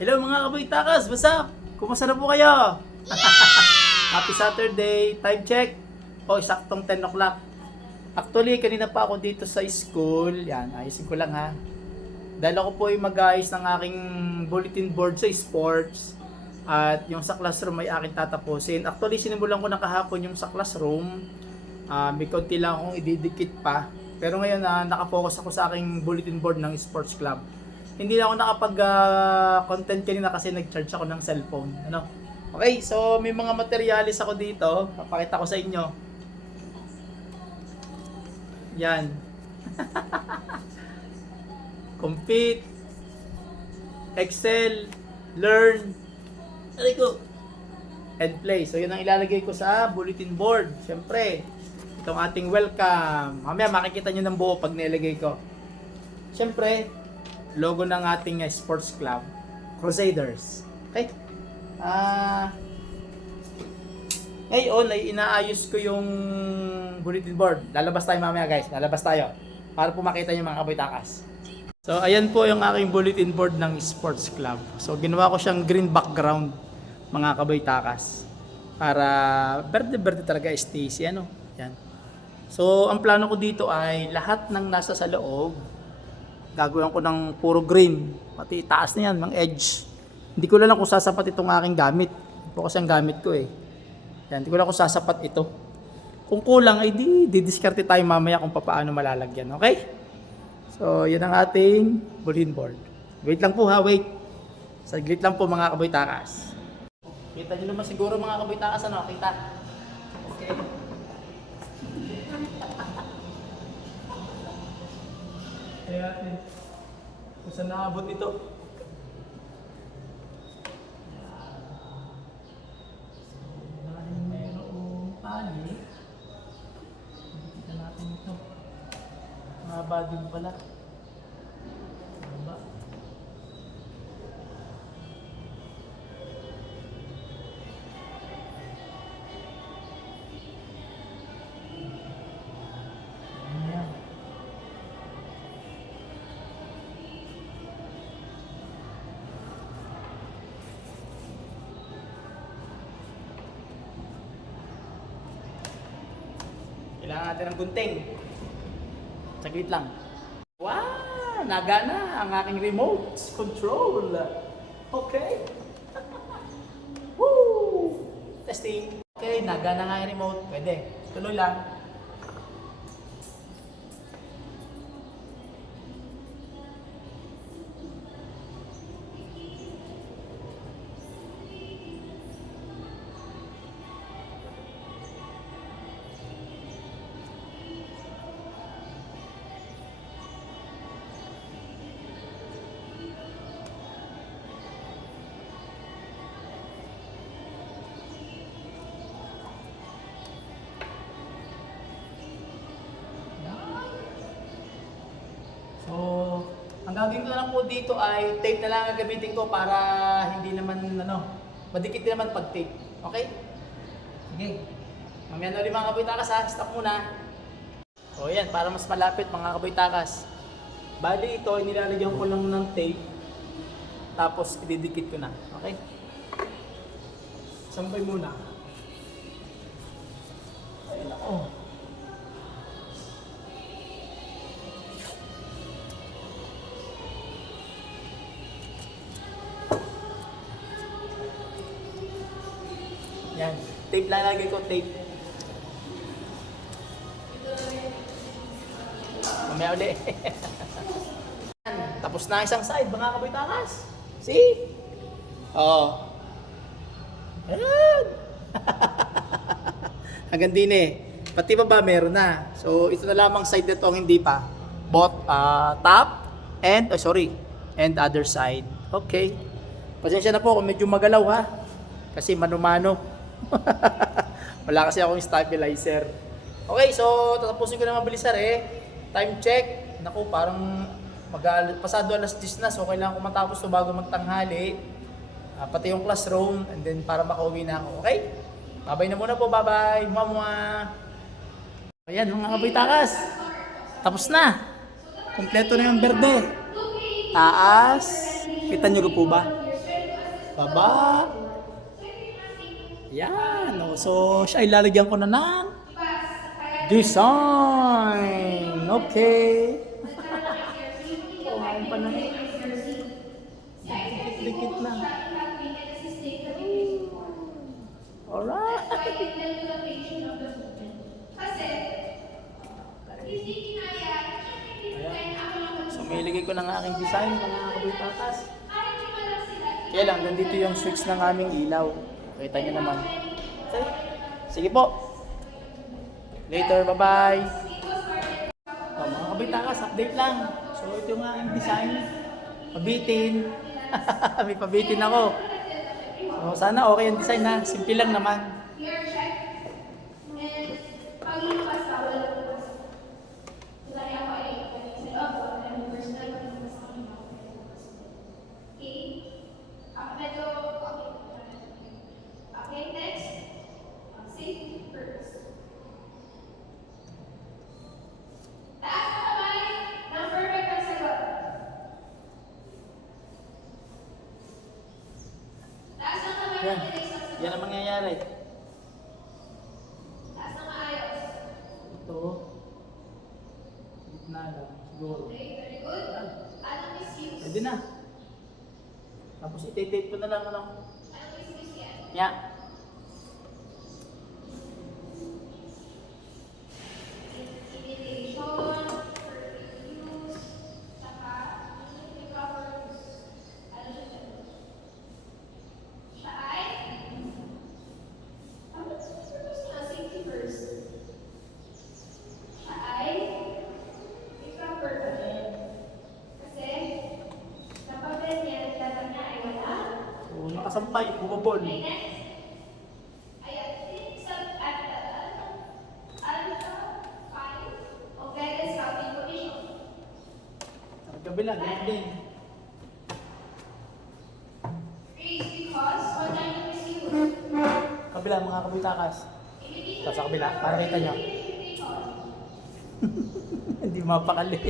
Hello mga kaboy-takas, what's up? Kumusta na po kayo? Happy Saturday, time check. O, saktong 10 o'clock. Actually, kanina pa ako dito sa school. Yan, ayusin ko lang ha. Dahil ako po ay mag-ayos ng aking bulletin board sa sports. At yung sa classroom ay aking tatapusin. Actually, sinimulan ko na kahapon yung sa classroom. May konti lang akong ididikit pa. Pero ngayon, nakafocus ako sa aking bulletin board ng sports club. Hindi na ako nakapag-content kanina kasi nag-charge ako ng cellphone. Ano? Okay, so may mga materialis ako dito. Papakita ko sa inyo. Yan. Compete, Excel, Learn, and Play. So yun ang ilalagay ko sa bulletin board. Siyempre, itong ating welcome. Mamaya makikita nyo ng buo pag nilagay ko. Siyempre, logo ng ating sports club, Crusaders. Okay? Ngayon ay inaayos ko yung bulletin board. Lalabas tayo mamaya guys, lalabas tayo. Para po makita nyo mga kaboy-takas. So ayan po yung aking bulletin board ng sports club. So ginawa ko siyang green background mga kaboy-takas. Para berde-berde talaga Stacy, ano? Yan. So ang plano ko dito ay lahat ng nasa sa loob gagawin ko ng puro green. Pati taas na yan, mga edge. Hindi ko lang kung sasapat itong aking gamit. Ito kasi ang gamit ko eh. Yan, hindi ko lang kung sasapat ito. Kung kulang ay di-discarte tayo mamaya kung paano malalagyan. Okay? So, yan ang ating bulletin board. Wait lang po ha, wait. Saglit lang po mga kaboy-takas. Kita nyo naman siguro mga kaboy-takas, ano? Kita? Okay. Kaya natin kung saan naabot ito. Dahil mayroong tali, kita natin ito. Mahaba din pala. Mahaba. Kailangan natin ng gunting. Saglit lang. Wow! Nagana ang aking remote control. Okay. Woo! Testing. Okay, nagana nga yung remote. Pwede. Tuloy lang. So, ang gagawin ko na lang po dito ay tape na lang ang gamitin ko para hindi naman madikit din naman pag tape. Okay? Sige. Mamaya na ulit mga kaboy-takas ha. Stop muna. So yan, para mas malapit mga kaboy-takas. Bali ito, nilalagyan ko lang ng tape. Tapos ididikit ko na. Okay? Sampay muna. Ay nako. Yan. Tape lang lagay ko, tape. Mamaya ulit. Tapos na isang side, mga kaboy-takas. See? Oo. Ayan. Hanggang din eh. Pati pa ba meron na. So, ito na lamang side na to ang hindi pa. Both top and, and other side. Okay. Pasensya na po kung medyo magalaw ha. Kasi mano-mano. Wala kasi akong stabilizer. Okay, so tatapusin ko na mabilis eh. Time check. Naku, parang pasado alas 10 na. So kailangan ko matapos to bago magtanghali. Pati yung classroom. And then para makauwi na ako. Okay? Babay na muna po. Bye-bye. Mwah-mwah. Ayan, mga kaboy-takas. Tapos na. Kompleto na yung berde. Taas. Kita nyo po ba? Baba. Yan. Oh. So, siya ilalagyan ko na ng design. Okay. Kumain pa na. Dikit-dikit na. Alright. So, may ilagay ko ng aking design, mga kabitakas. Kaya lang, nandito yung switch ng aming ilaw. Kita nyo naman. Sige po. Later, bye-bye. Oh, mga kabitakas, update lang. So, ito yung aking design. Pabitin. May pabitin ako. So, sana okay yung design na. Simple lang naman. Yan. Yan ang mangyayari. Ito. Gitna lang. Siguro. Pwede na. Tapos iti-tape ko na lang ano. Yeah. Nakasampay, bumabol. Sa kabila, ganyan din. Kabila, mga kabitakas. Sa kabila, para kita nyo. Hindi mapakali.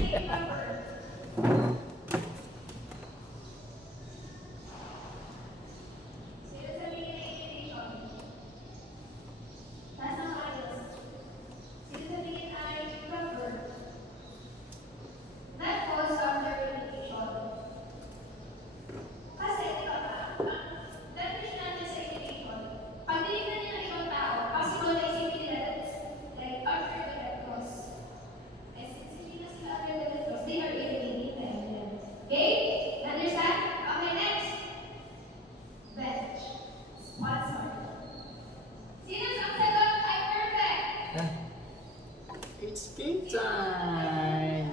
It's game time!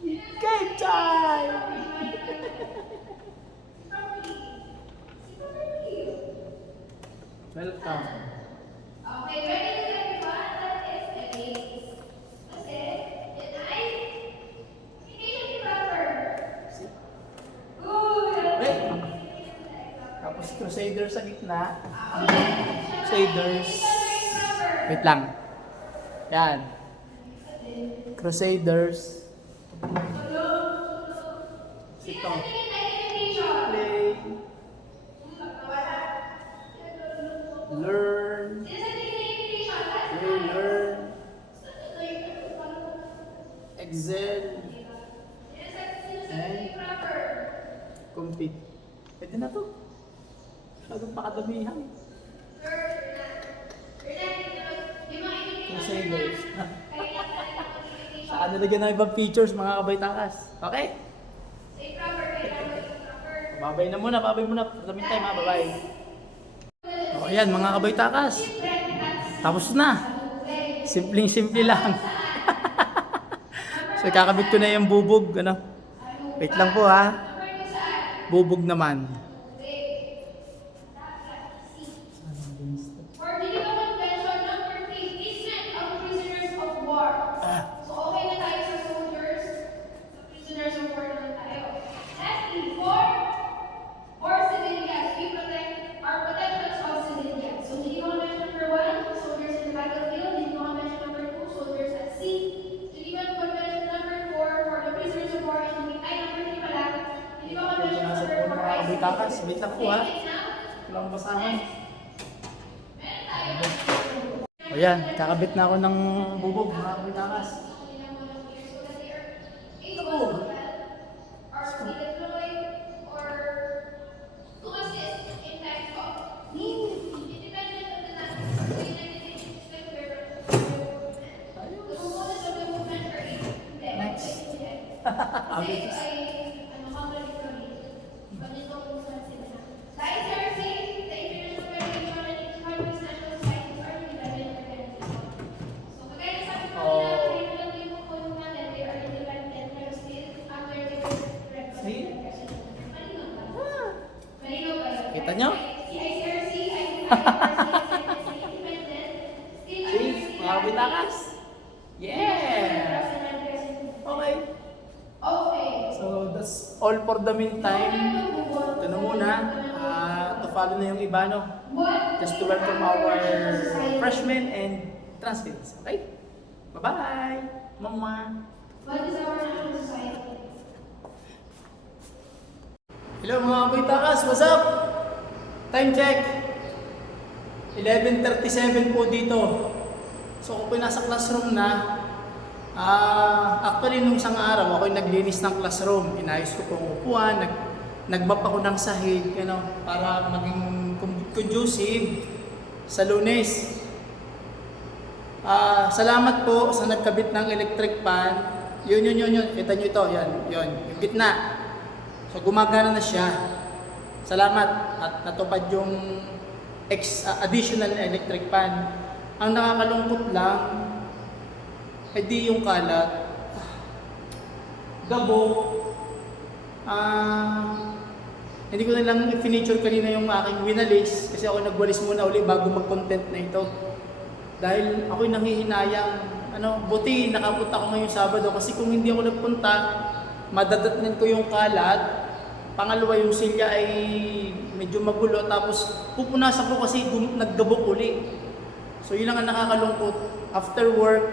Game time! Welcome. Okay, ready to everyone? That is the base. Kasi, yan ay communication proper. Good! Wait. Tapos Crusader sa gitna. Crusaders. Wait lang. Yan. Crusaders. Ito. Play. Learn. Play, learn. Excel. And compete. Pwede na to. Masyadong pakadamihan. Crusaders. Saan nalagyan ng ibang features mga kabaytakas? Okay? Babay na muna, babay muna. Pagdamin tayo mga babay. O ayan mga kabaytakas. Tapos na. Simpleng-simple lang. So kakabit ko na yung bubog. Ano? Wait lang po ha. Bubog naman. kabitakas. Wait lang po ha. Walang basahan. Ayan, kakabit na ako ng bubog, mga kabitakas. Kita nyo? See? Mga kabitakas. Yeah! Okay. So that's all for the meantime. Ito na muna. To follow na yung iba, no? Just to welcome our freshmen and transfers. Okay? Bye-bye! Mama! What is our national society? Hello mga kabitakas! What's up? Time check! 11:37 po dito. So kung po nasa classroom na, actually nung isang araw ako'y naglinis ng classroom. Inayos ko po ang upuan, nagmap ako ng sahig, para maging conducive sa Lunes. Salamat po sa nagkabit ng electric fan. Yun. Kita nyo ito, yan. Yung gitna. So gumagana na siya. Salamat at natupad yung additional electric fan. Ang nakakalungkot lang, di yung kalat. Gabo. Hindi ko na lang i-feature kanina yung aking winalis kasi ako nagwalis muna uli bago mag-content na ito. Dahil ako'y nanghihinayang, buti nakapunta ako ngayong Sabado kasi kung hindi ako nagpunta, madadatnan ko yung kalat. Pangalawa, yung silya ay medyo magulo, tapos pupunasan ko kasi naggabok uli. So yun lang ang nakakalungkot. After work,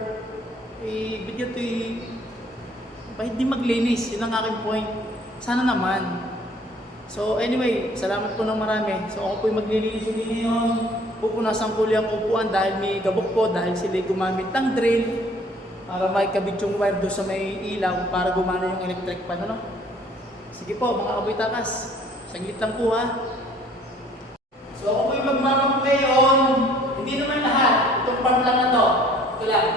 bigyan ito hindi maglinis. Yun ang aking point. Sana naman. So anyway, salamat po ng marami. So ako po'y maglilinis ulit ngayon. Pupunasan ko ulit ang upuan dahil may gabok po, dahil sila gumamit ng drill para maikabit yung wire doon sa may ilaw para gumana yung electric pan. Sige po mga kabitakas, saglit lang po ha. So ako po'y magmamamplay on, hindi naman lahat, itong part lang na to. Ito lang.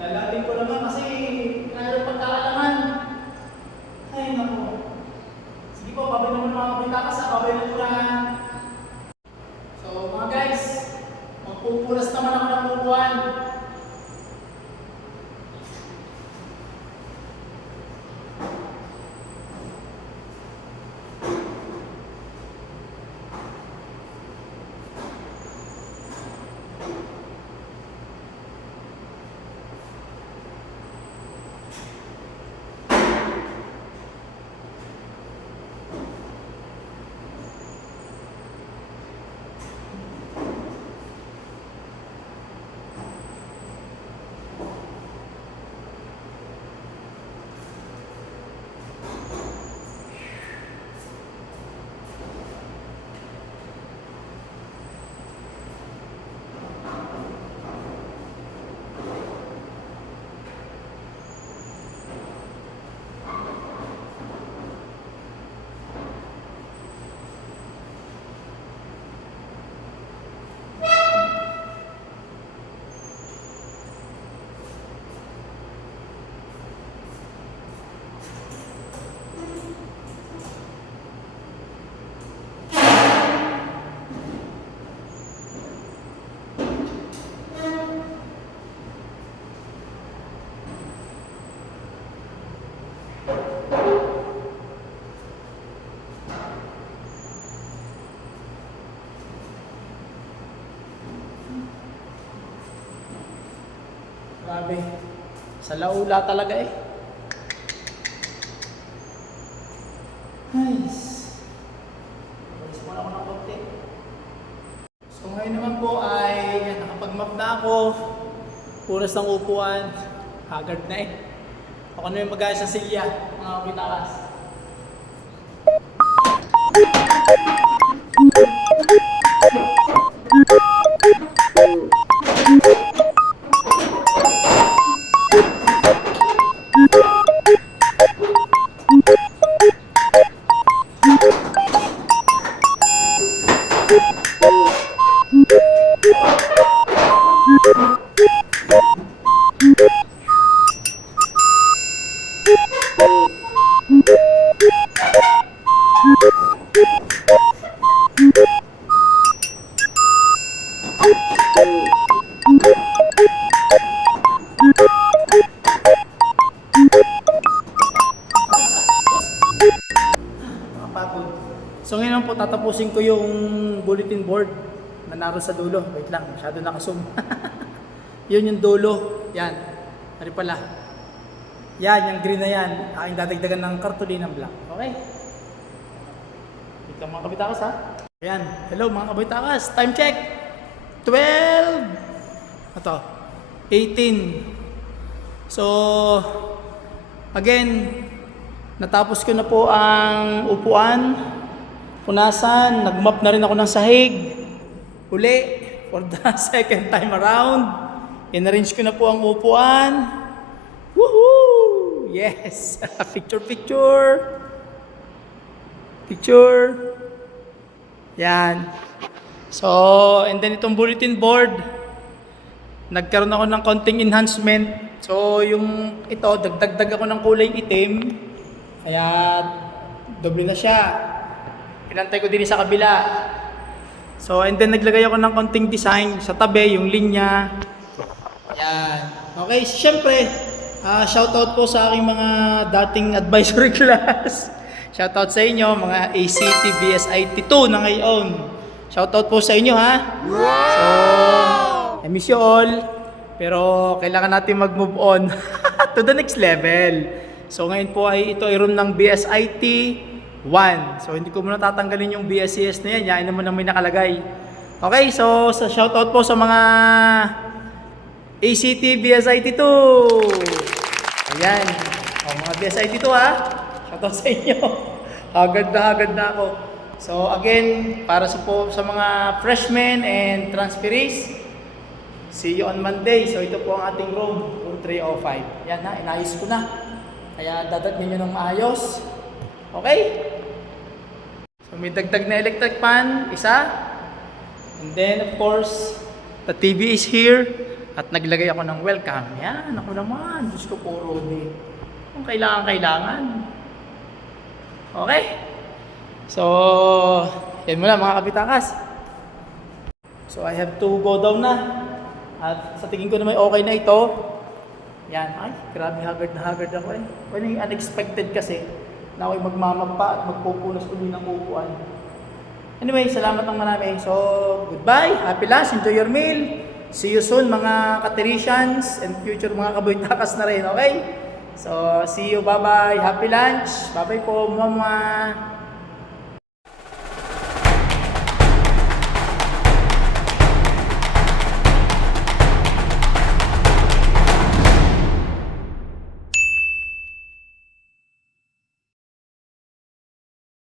Lalapin ko naman kasi mayroon pagkakalangan. Ay, naku. Sige po, babay naman mga kabitakas ha. Babay na muna. So mga guys, magpupulas naman ako ng upuan. Grabe. Sa laula talaga eh. Nice. Alis muna ako ng konti. So ngayon naman po ay nakapag-map na ako. Punas ng upuan. Haggard na eh. Ako na yung mag-ayos ng silya. Mga kapitakas. Nakapagod. So ngayon po tatapusin ko yung bulletin board na naroon sa dulo. Wait lang, masyado nakasum. Yun yung dulo. Yan. Ari pala. Yan, yung green na yan. Aking dadagdagan ng kartulinang black. Okay? Ito mga kabitakas ha. Ayan. Hello mga kabitakas. Time check. 12. Ito. 18. So, again, natapos ko na po ang upuan. Punasan. Nagmap na rin ako ng sahig. Uli. For the second time around. In-arrange ko na po ang upuan. Woohoo! Yes! Picture, picture! Picture! Yan. So, and then itong bulletin board, nagkaroon ako ng konting enhancement. So, yung ito, dagdag ako ng kulay itim. Kaya, doble na siya. Pinantay ko din sa kabila. So, and then naglagay ako ng konting design sa tabi, yung linya. Yan. Okay, siyempre, shoutout po sa aking mga dating advisory class. Shoutout sa inyo, mga ACT BSIT 2 na ngayon. Shoutout po sa inyo ha. So, I miss you all. Pero kailangan natin mag-move on to the next level. So ngayon po ay ito ay room ng BSIT 1. So hindi ko muna tatanggalin yung BSCS na yan. Yan naman ang may nakalagay. Okay, so shoutout po sa mga ACT BSIT 2. Ayan. O, mga BSIT 2 ha. Shoutout sa inyo. Hagad na ako. So again, para sa mga freshmen and transferees, see you on Monday. So ito po ang ating room 305. Yan ha, inayos ko na. Kaya dadagmin nyo ng maayos. Okay? So may dagdag na electric fan, isa. And then of course, the TV is here. At naglagay ako ng welcome. Yan, ako naman. Diyos ko po, Rudy. Kung kailangan. Okay? So, yan muna mga kapitakas. So, I have to go down na. At sa tingin ko naman okay na ito. Yan. Ay, grabe haggard ako eh. Well, yung unexpected kasi na ako'y magmamagpa at magpupunas uli ng upuan. Anyway, salamat ng marami. So, goodbye. Happy lunch. Enjoy your meal. See you soon mga Catericians and future mga kabuytakas na rin. Okay? So, see you. Bye-bye. Happy lunch. Bye-bye po. Mama.